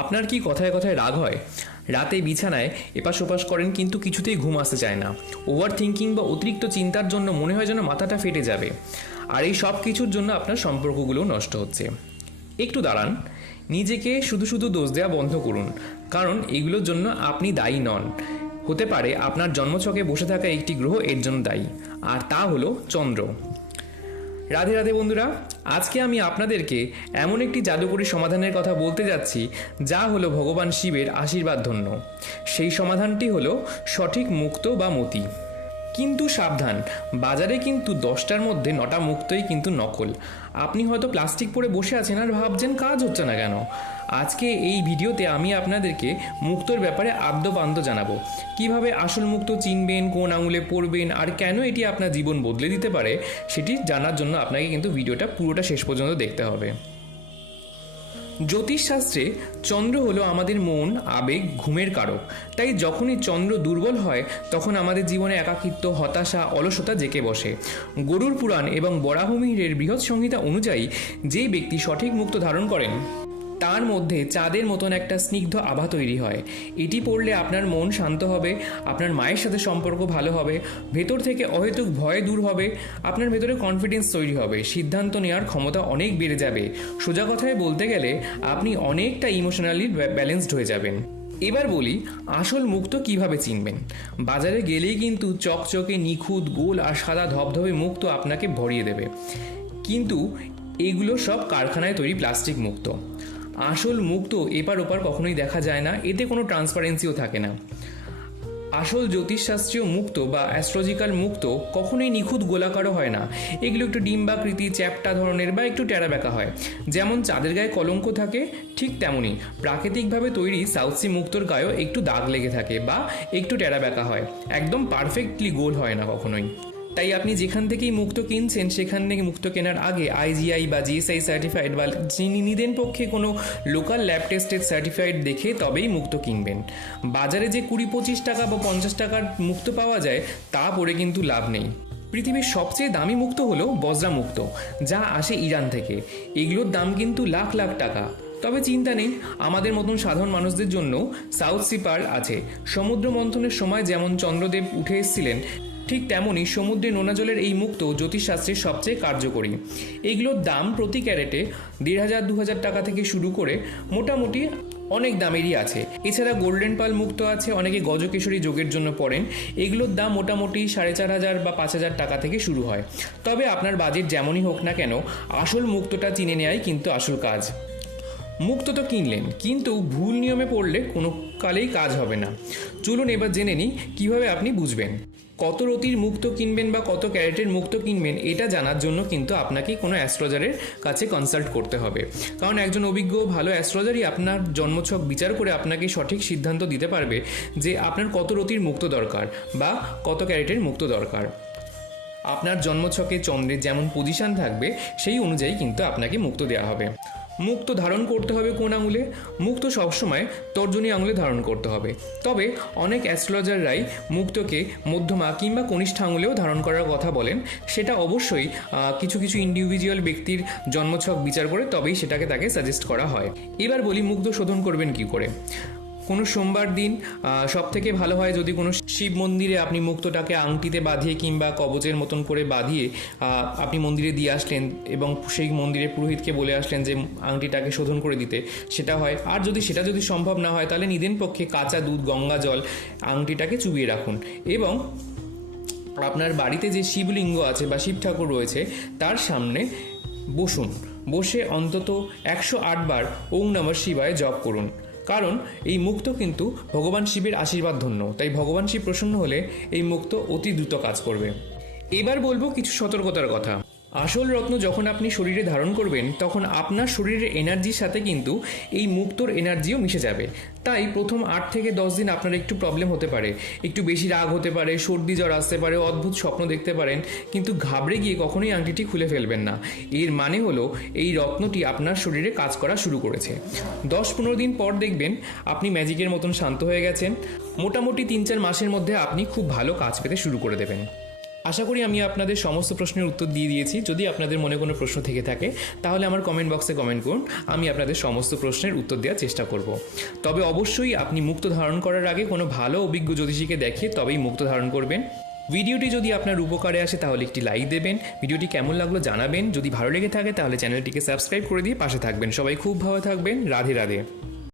আপনার কি কথায় কথায় রাগ হয়? রাতে বিছানায় এপাশ ওপাশ করেন কিন্তু কিছুতেই ঘুম আসতে চায় না। ওভার থিঙ্কিং বা অতিরিক্ত চিন্তার জন্য মনে হয় যেন মাথাটা ফেটে যাবে। আর এই সব কিছুর জন্য আপনার সম্পর্কগুলোও নষ্ট হচ্ছে। একটু দাঁড়ান, নিজেকে শুধু শুধু দোষ দেওয়া বন্ধ করুন, কারণ এগুলোর জন্য আপনি দায়ী নন। হতে পারে আপনার জন্মছকে বসে থাকা একটি গ্রহ এর জন্য দায়ী, আর তা হলো চন্দ্র। রাধে রাধে বন্ধুরা, আজকে আমি আপনাদেরকে এমন একটি জাদুকরী সমাধানের কথা বলতে যাচ্ছি যা হলো ভগবান শিবের আশীর্বাদ ধন্য। সেই সমাধানটি হলো সঠিক মুক্তো বা মতি। কিন্তু সাবধান, বাজারে কিন্তু 10টার মধ্যে 9টা মুক্তই কিন্তু নকল। আপনি হয়তো প্লাস্টিক পরে বসে আছেন আর ভাবছেন কাজ হচ্ছে না কেন। আজকে এই ভিডিওতে আমি আপনাদেরকে মুক্তোর ব্যাপারে আদ্যোপান্ত জানাবো। কিভাবে আসল মুক্তো চিনবেন, কোন আঙুলে পড়বেন, আর কেন এটি আপনার জীবন বদলে দিতে পারে সেটি জানার জন্য আপনাকে কিন্তু ভিডিওটা পুরোটা শেষ পর্যন্ত দেখতে হবে। জ্যোতিষশাস্ত্রে চন্দ্র হলো আমাদের মন, আবেগ, ঘুমের কারক। তাই যখনই চন্দ্র দুর্বল হয় তখন আমাদের জীবনে একাকিত্ব, হতাশা, অলসতা জেঁকে বসে। গরুড় পুরাণ এবং বরাহমিহিরের বৃহৎ সংহিতা অনুযায়ী যেই ব্যক্তি সঠিক মুক্তো ধারণ করেন তার মধ্যে চাঁদের মতন একটা স্নিগ্ধ আভা তৈরি হয়। এটি পড়লে আপনার মন শান্ত হবে, আপনার মায়ের সাথে সম্পর্ক ভালো হবে, ভেতর থেকে অহেতুক ভয় দূর হবে, আপনার ভেতরে কনফিডেন্স তৈরি হবে, সিদ্ধান্ত নেওয়ার ক্ষমতা অনেক বেড়ে যাবে। সোজা কথায় বলতে গেলে আপনি অনেকটা ইমোশনালি ব্যালেন্সড হয়ে যাবেন। এবার বলি আসল মুক্তো কিভাবে চিনবেন। বাজারে গেলেই কিন্তু চকচকে, নিখুঁত, গোল আর সাদা ধবধবে মুক্তো আপনাকে ভরিয়ে দেবে, কিন্তু এগুলো সব কারখানায় তৈরি প্লাস্টিক মুক্তো। আসল মুক্তো এপার ওপার কখনোই দেখা যায় না, এতে কোনো ট্রান্সপারেন্সিও থাকে না। আসল জ্যোতিষশাস্ত্রীয় মুক্তো বা অ্যাস্ট্রোলজিক্যাল মুক্তো কখনোই নিখুঁত গোলাকারও হয় না। এগুলো একটু ডিম্বাকৃতি, চ্যাপ্টা ধরনের বা একটু টেরা বেঁকা হয়। যেমন চাঁদের গায়ে কলঙ্ক থাকে, ঠিক তেমনই প্রাকৃতিকভাবে তৈরি সাউথ সি মুক্তোর গায়েও একটু দাগ লেগে থাকে বা একটু টেরা বেঁকা হয়, একদম পারফেক্টলি গোল হয় না কখনোই। তাই আপনি যেখান থেকেই মুক্তো কিনছেন সেখান থেকে মুক্তো কেনার আগে IGI বা GSI সার্টিফাইড বা নিদেন পক্ষে কোনো লোকাল ল্যাব টেস্টেড সার্টিফাইড দেখে তবেই মুক্তো কিনবেন। বাজারে যে 20-25 টাকা বা 50 টাকার মুক্তো পাওয়া যায় তা পরে কিন্তু লাভ নেই। পৃথিবীর সবচেয়ে দামি মুক্তো হলো বজরা মুক্তো, যা আসে ইরান থেকে। এগুলোর দাম কিন্তু লাখ লাখ টাকা। তবে চিন্তা নেই, আমাদের মতন সাধারণ মানুষদের জন্য সাউথ সি পার্ল আছে। সমুদ্র মন্থনের সময় যেমন চন্দ্রদেব উঠে এসেছিলেন, ঠিক তেমনই সমুদ্রে নোনা জলের এই মুক্তো জ্যোতিষশাস্ত্রের সবচেয়ে কার্যকরী। এইগুলোর দাম প্রতি ক্যারেটে 1500-2000 টাকা থেকে শুরু করে মোটামুটি অনেক দামেরই আছে। এছাড়া গোল্ডেন পাল মুক্তো আছে, অনেকে গজকেশরী যোগের জন্য পড়েন। এগুলোর দাম মোটামুটি 4500 বা 5000 টাকা থেকে শুরু হয়। তবে আপনার বাজেট যেমনই হোক না কেন, আসল মুক্তোটা চিনে নেওয়াই কিন্তু আসল কাজ। মুক্তো তো কিনলেন, কিন্তু ভুল নিয়মে পড়লে কোনো কালেই কাজ হবে না। চলুন এবার জেনে নিই কীভাবে আপনি বুঝবেন। কত রতির মুক্তো কিনবেন বা কত ক্যারেটের মুক্তো কিনবেন এটা জানার জন্য কিন্তু আপনাকে কোনো অ্যাস্ট্রোলজারের কাছে কনসাল্ট করতে হবে, কারণ একজন অভিজ্ঞ ভালো অ্যাস্ট্রোলজারই আপনার জন্মছক বিচার করে আপনাকে সঠিক সিদ্ধান্ত দিতে পারবে যে আপনার কত রতির মুক্তো দরকার বা কত ক্যারেটের মুক্তো দরকার। আপনার জন্মছকে চন্দ্রের যেমন পজিশন থাকবে সেই অনুযায়ী কিন্তু আপনাকে মুক্তো দেওয়া হবে। মুক্তো ধারণ করতে হবে কোন আঙুলে? মুক্তো সবসময় তর্জনী আঙুলে ধারণ করতে হবে। তবে অনেক অ্যাস্ট্রোলজাররাই মুক্তোকে মধ্যমা কিংবা কনিষ্ঠ আঙুলেও ধারণ করার কথা বলেন। সেটা অবশ্যই কিছু কিছু ইন্ডিভিজুয়াল ব্যক্তির জন্মছক বিচার করে তবেই সেটাকে তাকে সাজেস্ট করা হয়। এবার বলি মুক্তো শোধন করবেন কি করে। কোনো সোমবার দিন সব থেকে ভালো হয় যদি কোনো শিব মন্দিরে আপনি মুক্তোটাকে আংটিতে বাঁধিয়ে কিংবা কবচের মতন করে বাঁধিয়ে আপনি মন্দিরে দিয়ে আসলেন এবং সেই মন্দিরের পুরোহিতকে বলে আসলেন যে আংটিটাকে শোধন করে দিতে, সেটা হয়। আর সেটা যদি সম্ভব না হয় তাহলে নিদেন পক্ষে কাঁচা দুধ, গঙ্গা জল আংটিটাকে চুবিয়ে রাখুন এবং আপনার বাড়িতে যে শিবলিঙ্গ আছে বা শিব ঠাকুর রয়েছে তার সামনে বসুন। বসে অন্তত 108 বার ওম নমঃ শিবায় জপ করুন, কারণ এই মুক্তো কিন্তু ভগবান শিবের আশীর্বাদ ধন্য। তাই ভগবান শিব প্রসন্ন হলে এই মুক্তো অতি দ্রুত কাজ করবে। এবার বলবো কিছু সতর্কতার কথা। আসল রত্ন যখন আপনি শরীরে ধারণ করবেন তখন আপনার শরীরের এনার্জির সাথে কিন্তু এই মুক্তোর এনার্জিও মিশে যাবে। তাই প্রথম 8 থেকে 10 দিন আপনার একটু প্রবলেম হতে পারে, একটু বেশি রাগ হতে পারে, সর্দি জ্বর আসতে পারে, অদ্ভুত স্বপ্ন দেখতে পারেন, কিন্তু ঘাবড়ে গিয়ে কখনোই আংটিটি খুলে ফেলবেন না। এর মানে হলো এই রত্নটি আপনার শরীরে কাজ করা শুরু করেছে। 10-15 দিন পর দেখবেন আপনি ম্যাজিকের মতন শান্ত হয়ে গেছেন। মোটামুটি 3-4 মাসের মধ্যে আপনি খুব ভালো কাজ পেতে শুরু করে দেবেন। আশা করি আমি আপনাদের সমস্ত প্রশ্নের উত্তর দিয়ে দিয়েছি। যদি আপনাদের মনে কোনো প্রশ্ন থেকে থাকে তাহলে আমার কমেন্ট বক্সে কমেন্ট করুন, আমি আপনাদের সমস্ত প্রশ্নের উত্তর দেওয়ার চেষ্টা করব। তবে অবশ্যই আপনি মুক্ত ধারণ করার আগে কোনো ভালো অভিজ্ঞ জ্যোতিষীকে দেখিয়ে তবেই মুক্ত ধারণ করবেন। ভিডিওটি যদি আপনার উপকারে আসে তাহলে একটি লাইক দেবেন, ভিডিওটি কেমন লাগলো জানাবেন। যদি ভালো লেগে থাকে তাহলে চ্যানেলটিকে সাবস্ক্রাইব করে দিয়ে পাশে থাকবেন। সবাই খুব ভালো থাকবেন। রাধে রাধে।